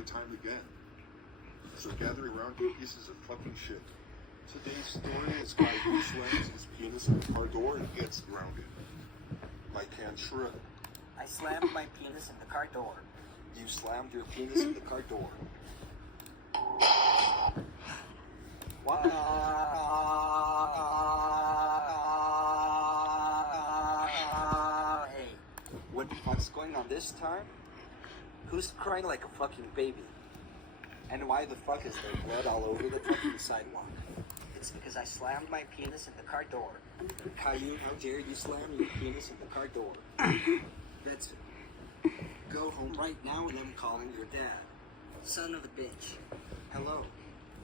third time again. So gather around, you pieces of fucking shit. Today's story is guy who slams his penis in the car door and gets grounded. My pants shred. I slammed my penis in the car door. You slammed your penis in the car door. Hey, what the fuck's going on this time? Who's crying like a fucking baby? And why the fuck is there blood all over the fucking sidewalk? It's because I slammed my penis in the car door. Caillou, how dare you slam your penis in the car door? That's it. Go home right now and I'm calling your dad. Son of a bitch. Hello.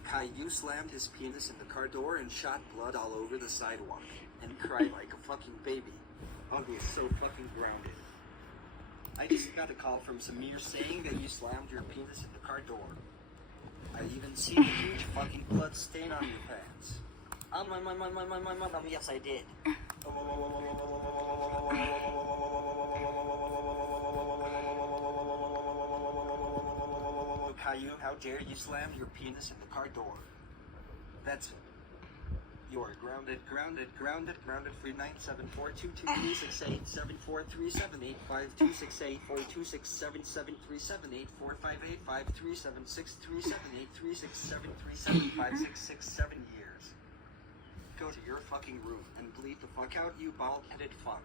Caillou slammed his penis in the car door and shot blood all over the sidewalk. And cried like a fucking baby. Ugly, so fucking grounded. I just got a call from Samir saying that you slammed your penis in the car door. I even see a huge fucking blood stain on your pants. Yes, I did. Caillou, how dare you slam your penis in the car door? That's it. You are grounded, grounded, grounded, grounded for 974-226-8427-85267-4267-845853763783783737567 years. Go to your fucking room and bleed the fuck out, you bald-headed fuck.